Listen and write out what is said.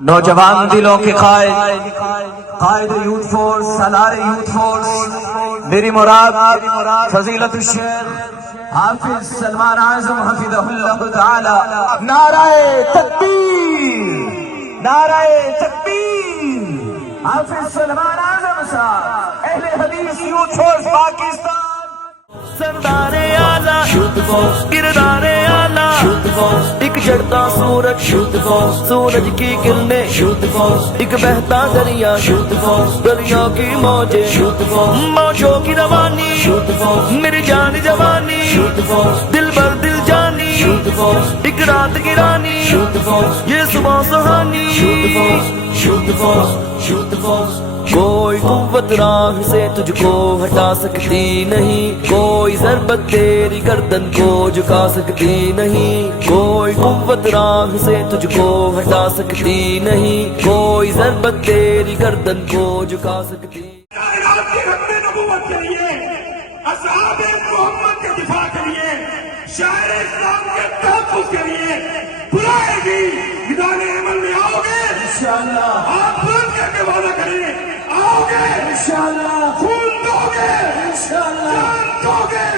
نوجوان دلوں کے قائد، قائد یوتھ فورس، سالار یوتھ فورس، میری مراد فضیلت الشیخ حافظ سلمان اعظم حفظہ اللہ تعالی۔ نعرہ تکبیر، نعرہ تکبیر، حافظ سلمان اعظم صاحب، اہل حدیث یوتھ فورس پاکستان۔ سردار اعلیٰ کردار اعلیٰ ایک چڑھتا سورج سورج کی کرنیں ایک بہتا دریا دریا کی موجیں موجوں کی روانی میری جان جوانی دل بر دل جانی ایک رات کی رانی یہ صبح سہانی کوئی قوت راہ سے تجھ کو ہٹا سکتی نہیں، کوئی ضربت تیری گردن کو جھکا سکتی نہیں، کوئی قوت راہ سے تجھ کو ہٹا سکتی نہیں، کوئی ضربت تیری گردن کو جھکا سکتی۔ کائنات کے رب نبوت کے لیے، اصحاب محمد کے دفاع کے لیے، شاعر اسلام کے تحفظ کے لیے بلائے گی، میدان عمل میں آؤ گے انشاءاللہ، آپ بلند کر کے وعدہ کریں آؤ گے انشاءاللہ، خون دو گے انشاءاللہ، جان دو گے